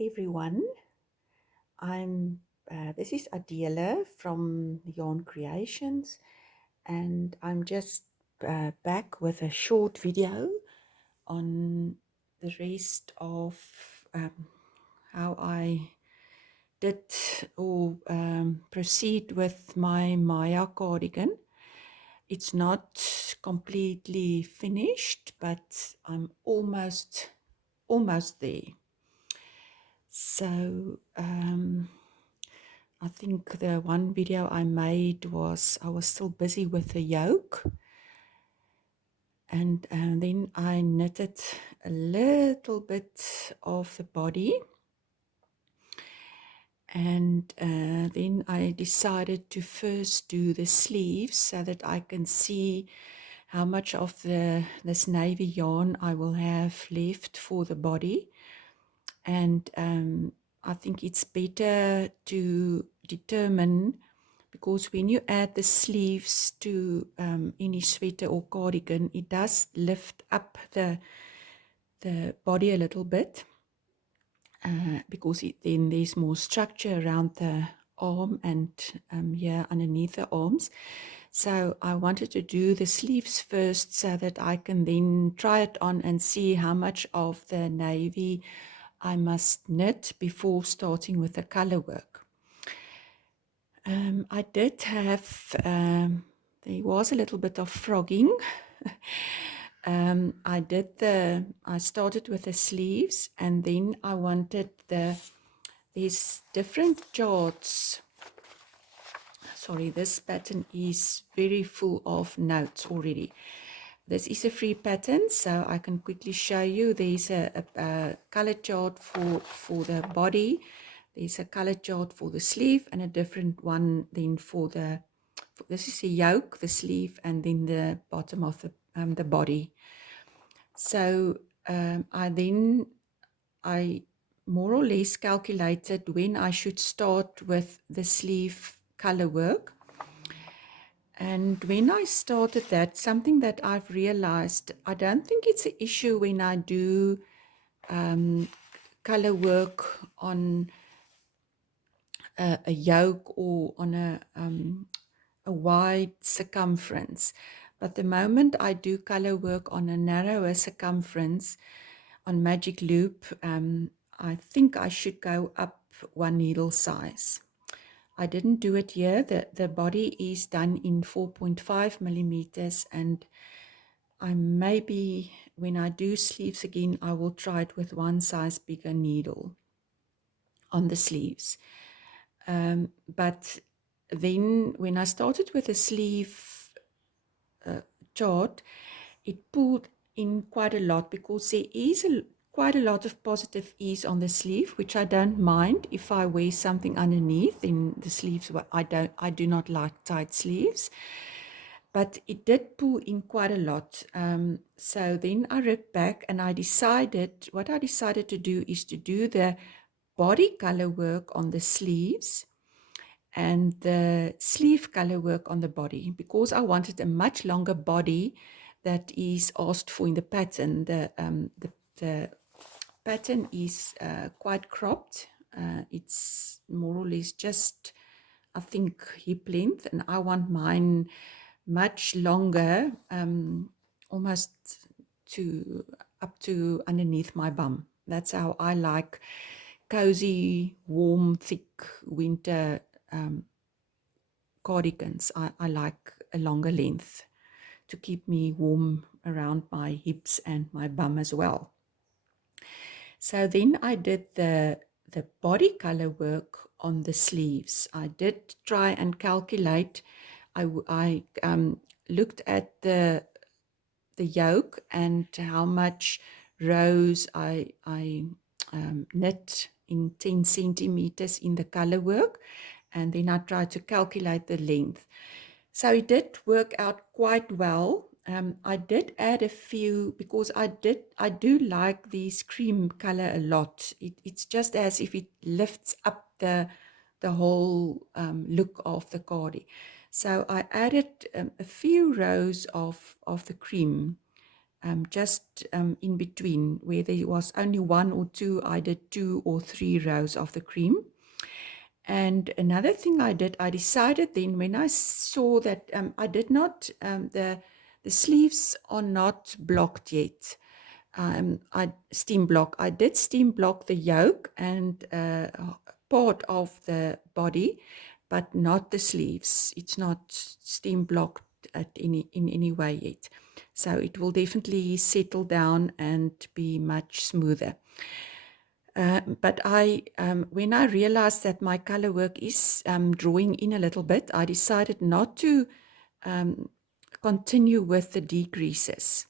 everyone. This is Adela from Yarn Creations, and I'm just back with a short video on the rest of how I did or proceed with my Maja cardigan. It's not completely finished, but I'm almost there. So I think the one video I made was I was still busy with the yoke, and then I knitted a little bit of the body, and then I decided to first do the sleeves so that I can see how much of this navy yarn I will have left for the body. And I think it's better to determine, because when you add the sleeves to any sweater or cardigan, it does lift up the body a little bit, because then there's more structure around the arm and here underneath the arms. So I wanted to do the sleeves first so that I can then try it on and see how much of the navy I must knit before starting with the color work. I did have, there was a little bit of frogging. I started with the sleeves, and then I wanted these different charts. Sorry, this pattern is very full of notes already. This is a free pattern, so I can quickly show you. There's a color chart for the body. There's a color chart for the sleeve, and a different one then this is a yoke, the sleeve, and then the bottom of the body. So I more or less calculated when I should start with the sleeve color work. And when I started that, something that I've realized, I don't think it's an issue when I do color work on a yoke or on a wide circumference. But the moment I do color work on a narrower circumference on magic loop, I think I should go up one needle size. I didn't do it here. The body is done in 4.5 millimeters, and I maybe, when I do sleeves again, I will try it with one size bigger needle on the sleeves. But then when I started with the sleeve chart, it pulled in quite a lot, because there is quite a lot of positive ease on the sleeve, which I don't mind. If I wear something underneath in the sleeves, I do not like tight sleeves, but it did pull in quite a lot. So then I ripped back, and what I decided to do is to do the body color work on the sleeves and the sleeve color work on the body, because I wanted a much longer body that is asked for in the pattern. The pattern is quite cropped. It's more or less just, I think, hip length, and I want mine much longer, almost up to underneath my bum. That's how I like cozy, warm, thick winter cardigans. I like a longer length to keep me warm around my hips and my bum as well. So then I did the body color work on the sleeves. I did try and calculate. I looked at the yoke and how much rows I knit in 10 centimeters in the color work, and then I tried to calculate the length. So it did work out quite well. I did add a few, because I do like this cream color a lot. It's just as if it lifts up the whole look of the cardi. So I added a few rows of the cream just in between, where there was only 1 or 2, I did 2 or 3 rows of the cream. And another thing I did, I decided then when I saw that I did not, the sleeves are not blocked yet. I steam block. I did steam block the yoke and part of the body, but not the sleeves. It's not steam blocked in any way yet. So it will definitely settle down and be much smoother. But when I realized that my color work is drawing in a little bit, I decided not to continue with the decreases.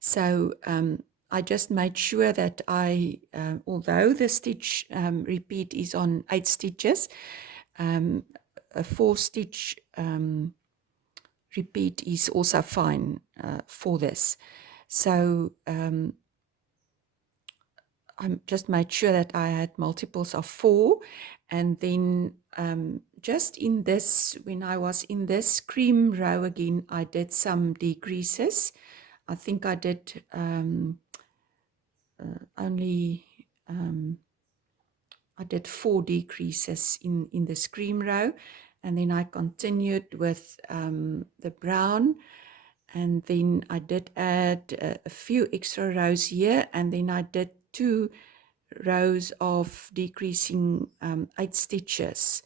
So I just made sure that although the stitch repeat is on 8 stitches, a 4-stitch repeat is also fine for this. So I just made sure that I had multiples of 4, and then just in this, when I was in this cream row again, I did some decreases. I think I did only I did 4 decreases in the cream row, and then I continued with the brown, and then I did add a few extra rows here, and then I did 2 rows of decreasing 8 stitches.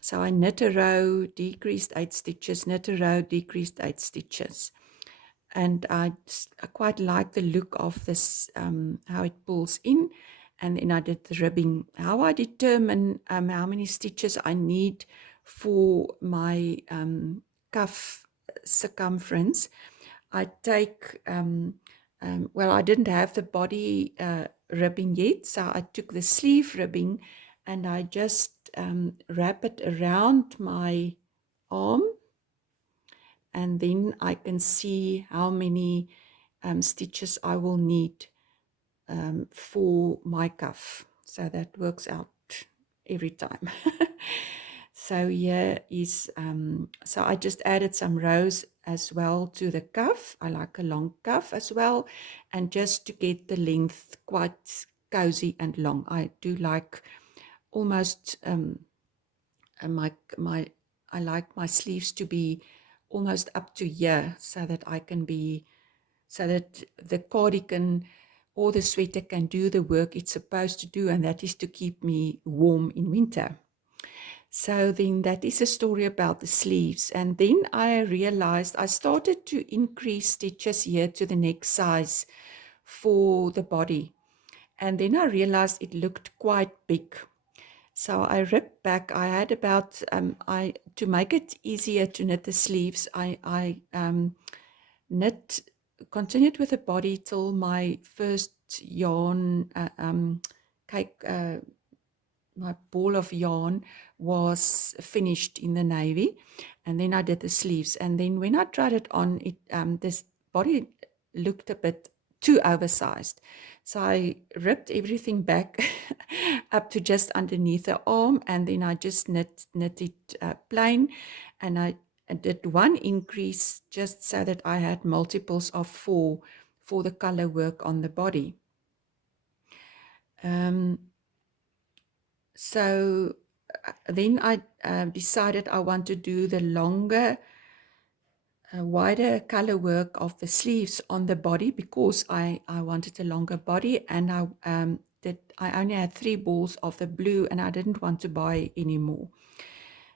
So I knit a row, decreased 8 stitches, knit a row, decreased 8 stitches. And I quite like the look of this, how it pulls in. And then I did the ribbing. How I determine how many stitches I need for my cuff circumference, I take, well, I didn't have the body ribbing yet, so I took the sleeve ribbing and I just wrap it around my arm, and then I can see how many stitches I will need for my cuff. So that works out every time. So here is, so I just added some rows as well to the cuff. I like a long cuff as well, and just to get the length quite cozy and long. I do like almost I like my sleeves to be almost up to here, so that I can be, so that the cardigan or the sweater can do the work it's supposed to do, and that is to keep me warm in winter. So then that is a story about the sleeves. And then I realized I started to increase stitches here to the neck size for the body. And then I realized it looked quite big. So I ripped back. I had about, to make it easier to knit the sleeves, I continued with the body till my first yarn, my ball of yarn was finished in the navy, and then I did the sleeves. And then when I tried it on, this body looked a bit too oversized, so I ripped everything back up to just underneath the arm, and then I just knit it plain, and I did 1 increase just so that I had multiples of 4 for the color work on the body. So then I decided I want to do the longer, wider color work of the sleeves on the body, because I wanted a longer body, and I only had 3 balls of the blue, and I didn't want to buy any more.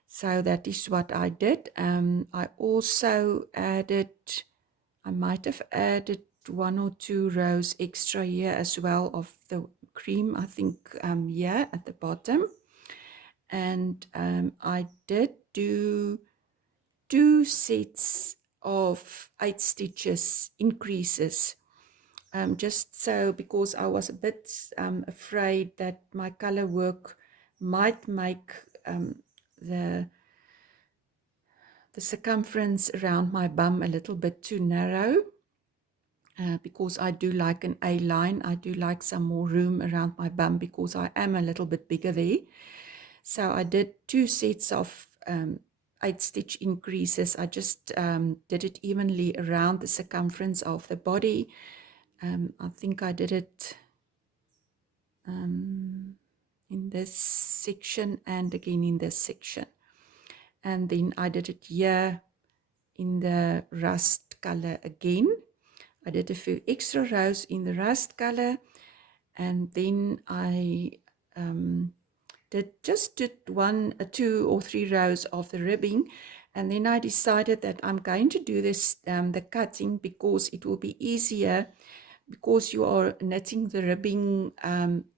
So that is what I did. I also added, I might have added 1 or 2 rows extra here as well of the cream, I think here at the bottom. And I did do 2 sets of 8 stitches increases, just so, because I was a bit afraid that my color work might make the circumference around my bum a little bit too narrow, because I do like an A-line. I do like some more room around my bum because I am a little bit bigger there. So I did 2 sets of 8 stitch increases. I just did it evenly around the circumference of the body. I think I did it in this section and again in this section. And then I did it here in the rust color again. I did a few extra rows in the rust color, and then I did 2 or 3 rows of the ribbing, and then I decided that I'm going to do this the cutting because it will be easier, because you are knitting the ribbing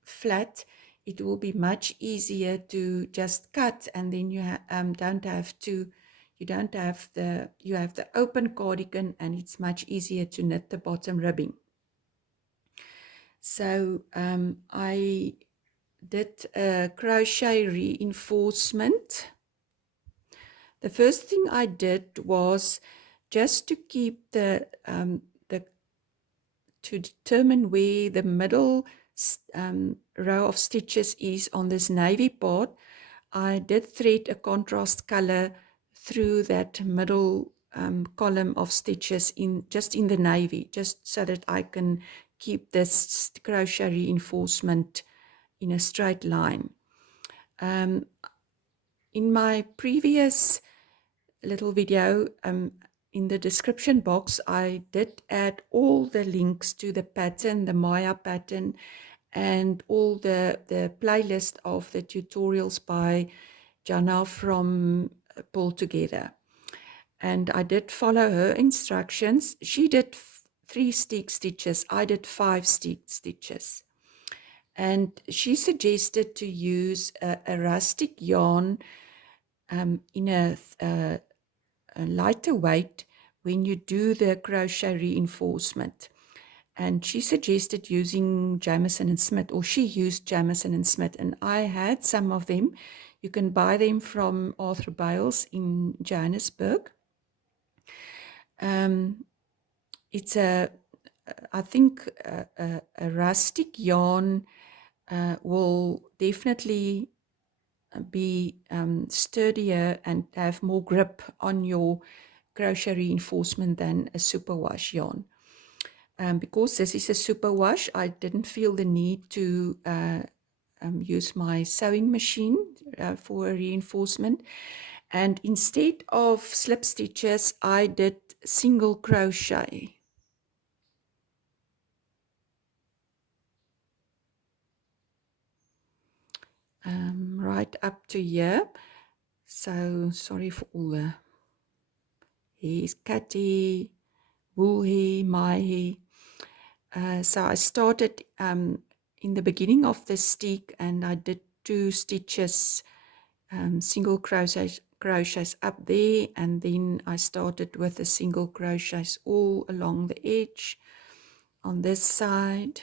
flat. It will be much easier to just cut, and then you don't have to. You have the open cardigan, and it's much easier to knit the bottom ribbing. So I did a crochet reinforcement. The first thing I did was just to keep the to determine where the middle row of stitches is on this navy part. I did thread a contrast color through that middle column of stitches just in the navy, just so that I can keep this crochet reinforcement in a straight line. In my previous little video, in the description box, I did add all the links to the pattern, the Maja pattern, and all the playlist of the tutorials by Jana from Pull Together. And I did follow her instructions. She did 3 stick stitches. I did 5 stick stitches. And she suggested to use a rustic yarn in a lighter weight when you do the crochet reinforcement. And she suggested using Jamieson and Smith, or she used Jamieson and Smith, and I had some of them. You can buy them from Arthur Bales in Johannesburg. It's I think a rustic yarn will definitely be sturdier and have more grip on your crochet reinforcement than a superwash yarn. Because this is a superwash, I didn't feel the need to use my sewing machine for a reinforcement. And instead of slip stitches, I did single crochet. Right up to here. So sorry for all the hairs, catty, wool hair, my hair. So I started in the beginning of the stick, and I did 2 stitches, single crochets up there, and then I started with the single crochets all along the edge on this side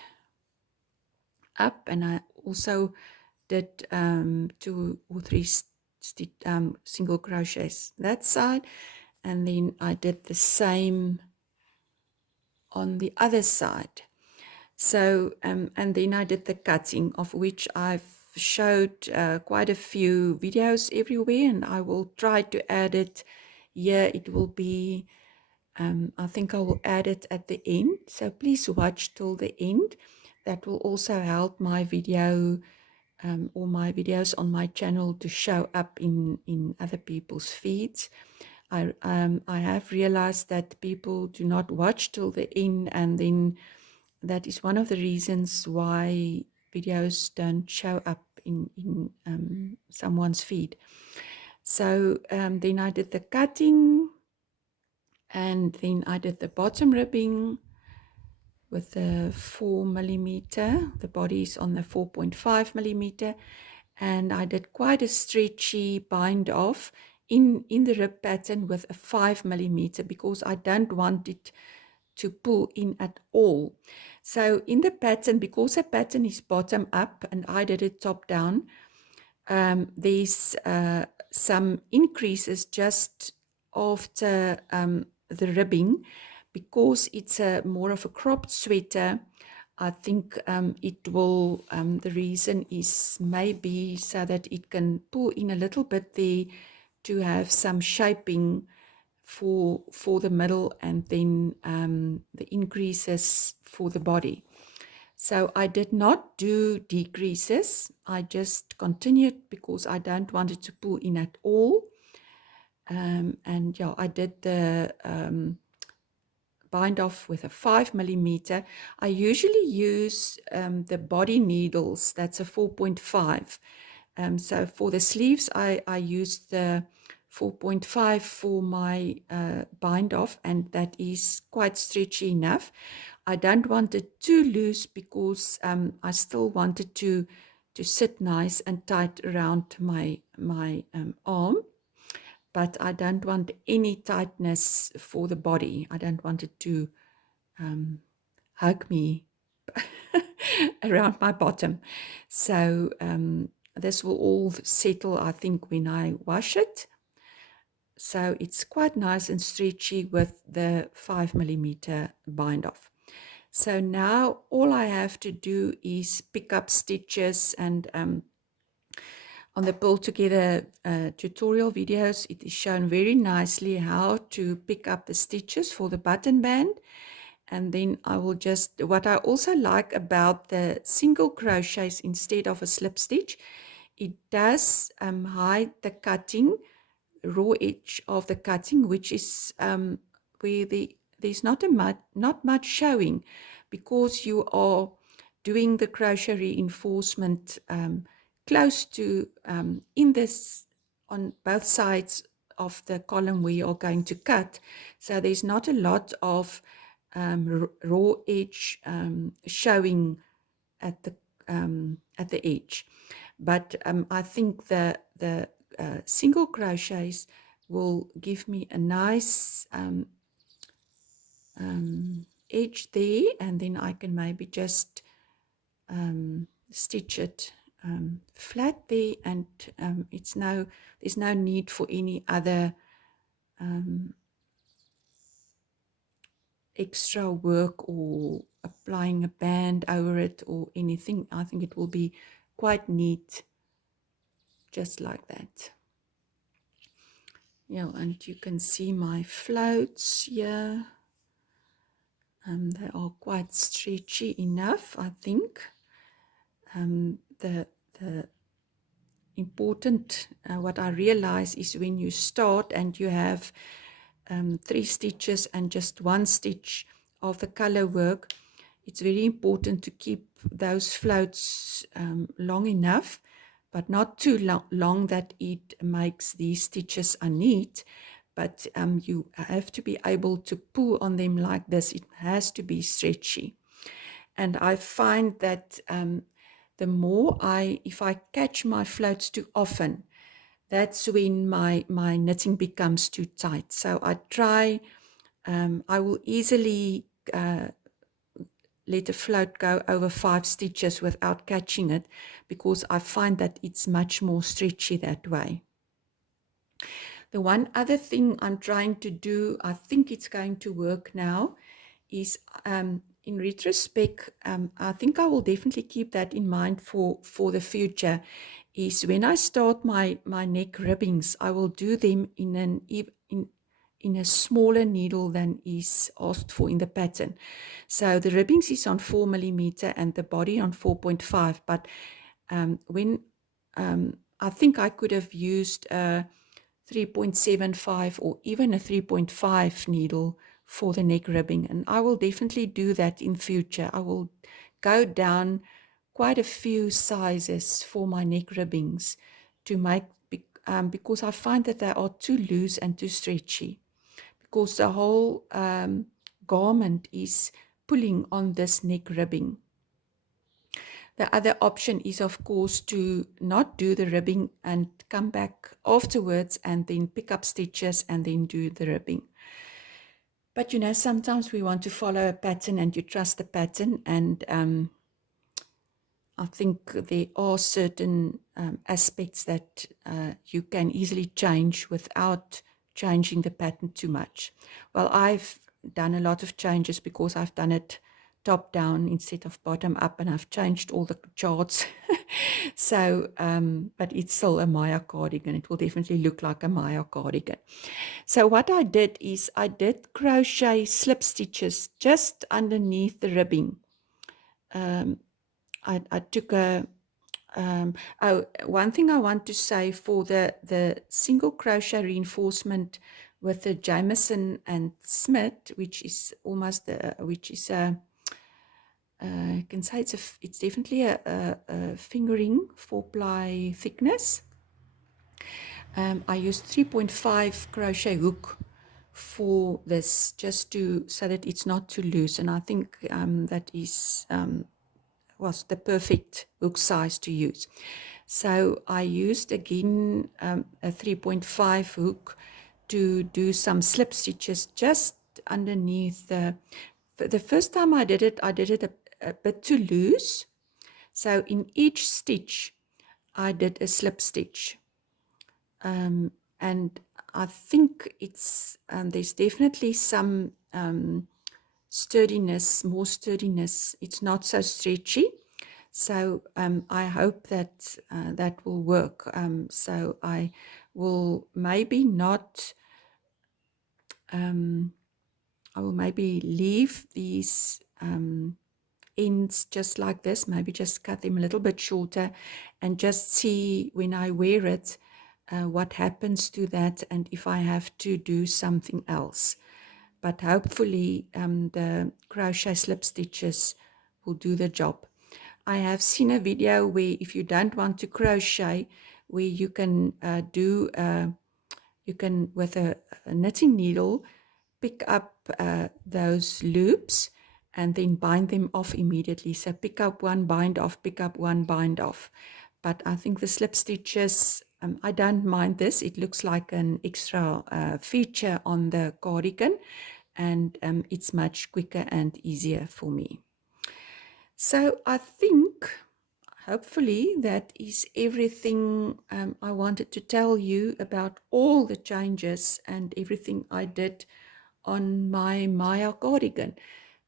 up, and I also did 2 or 3 single crochets that side, and then I did the same on the other side. So and then I did the cutting, of which I've showed quite a few videos everywhere, and I will try to add it here. It will be I think I will add it at the end, so please watch till the end. That will also help my video or my videos on my channel to show up in other people's feeds. I have realized that people do not watch till the end, and then that is one of the reasons why videos don't show up in someone's feed. So then I did the cutting, and then I did the bottom ribbing with the 4 millimeter. The body is on the 4.5 millimeter, and I did quite a stretchy bind off in the rib pattern with a 5 millimeter, because I don't want it to pull in at all. So in the pattern, because the pattern is bottom up and I did it top down, there's some increases just after the ribbing, because it's more of a cropped sweater. I think it will, the reason is maybe so that it can pull in a little bit there to have some shaping for the middle, and then the increases for the body. So I did not do decreases. I just continued because I don't want it to pull in at all. And yeah, I did the bind off with a 5 millimeter. I usually use the body needles. That's a 4.5. So for the sleeves, I use the 4.5 for my bind off, and that is quite stretchy enough. I don't want it too loose because I still want it to sit nice and tight around my arm, but I don't want any tightness for the body. I don't want it to hug me around my bottom. So this will all settle, I think, when I wash it. So it's quite nice and stretchy with the 5 millimeter bind off. So now all I have to do is pick up stitches, and on the Pull Together tutorial videos, it is shown very nicely how to pick up the stitches for the button band. And then I will just, what I also like about the single crochets instead of a slip stitch, it does hide the cutting, raw edge of the cutting, which is where there's not much showing, because you are doing the crochet reinforcement close to in this, on both sides of the column where you are going to cut. So there's not a lot of raw edge showing at the edge, but I think the single crochets will give me a nice edge there, and then I can maybe just stitch it flat there, and there's no need for any other extra work or applying a band over it or anything. I think it will be quite neat just like that. Yeah, and you can see my floats here. They are quite stretchy enough, I think. The important, what I realize is when you start and you have 3 stitches and just 1 stitch of the color work, it's very important to keep those floats long enough, but not too long that it makes these stitches unneat. But you have to be able to pull on them like this. It has to be stretchy. And I find that the more if I catch my floats too often, that's when my knitting becomes too tight. So I try, I will easily let a float go over 5 stitches without catching it, because I find that it's much more stretchy that way. The one other thing I'm trying to do, I think it's going to work now, is in retrospect, I think I will definitely keep that in mind for the future, is when I start my neck ribbings, I will do them in a smaller needle than is asked for in the pattern. So the ribbings is on 4 millimeter and the body on 4.5, but when I think I could have used a 3.75 or even a 3.5 needle for the neck ribbing, and I will definitely do that in future. I will go down quite a few sizes for my neck ribbings to make, because I find that they are too loose and too stretchy, because the whole garment is pulling on this neck ribbing. The other option is, of course, to not do the ribbing and come back afterwards and then pick up stitches and then do the ribbing. But you know, sometimes we want to follow a pattern and you trust the pattern, and I think there are certain aspects that you can easily change without changing the pattern too much. Well, I've done a lot of changes because I've done it top down instead of bottom up, and I've changed all the charts. So, but it's still a Maja cardigan. It will definitely look like a Maja cardigan. So what I did is I did crochet slip stitches just underneath the ribbing. I took a one thing I want to say for the single crochet reinforcement with the Jameson and Smith, which is almost which is a I can say it's definitely a fingering 4-ply thickness. I used 3.5 crochet hook for this, just to so that it's not too loose, and I think that is was the perfect hook size to use. So I used again a 3.5 hook to do some slip stitches just underneath the first time I did it a bit too loose. So in each stitch, I did a slip stitch. And I think it's there's definitely some sturdiness, more sturdiness. It's not so stretchy. So I hope that that will work. So I will maybe not, I will maybe leave these ends just like this, maybe just cut them a little bit shorter and just see when I wear it what happens to that and if I have to do something else. But hopefully the crochet slip stitches will do the job. I have seen a video where if you don't want to crochet, where you can you can with a knitting needle pick up those loops and then bind them off immediately. So pick up one, bind off, pick up one, bind off. But I think the slip stitches, I don't mind this. It looks like an extra feature on the cardigan, and it's much quicker and easier for me. So I think hopefully that is everything I wanted to tell you about all the changes and everything I did on my Maja cardigan.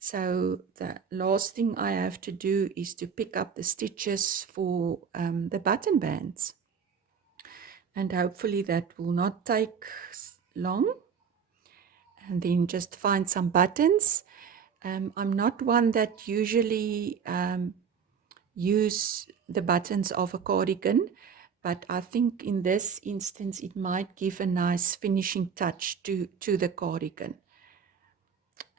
So the last thing I have to do is to pick up the stitches for the button bands. And hopefully that will not take long. And then just find some buttons. I'm not one that usually use the buttons of a cardigan, but I think in this instance it might give a nice finishing touch to the cardigan.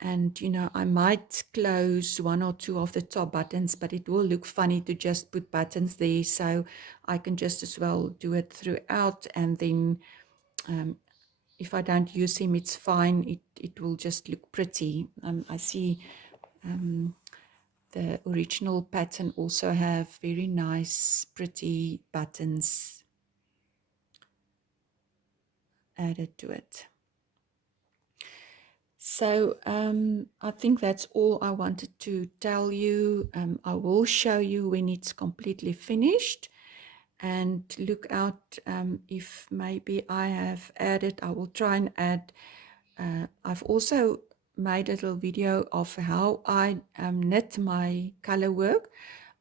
And you know, I might close one or two of the top buttons, but it will look funny to just put buttons there, so I can just as well do it throughout, and then if I don't use him, it's fine. It will just look pretty. I see the original pattern also have very nice, pretty buttons added to it. So I think that's all I wanted to tell you. I will show you when it's completely finished, and look out if maybe I have added, I will try and add. I've also made a little video of how I knit my color work.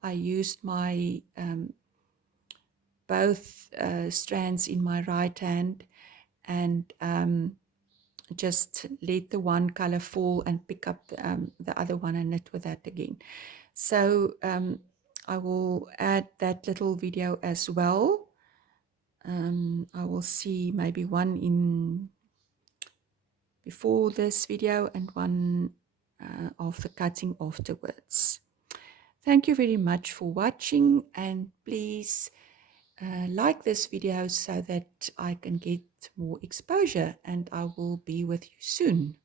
I used my both strands in my right hand and just let the one color fall and pick up the other one and knit with that again. So I will add that little video as well. I will see maybe one in before this video and one of the cutting afterwards. Thank you very much for watching, and please like this video so that I can get more exposure, and I will be with you soon.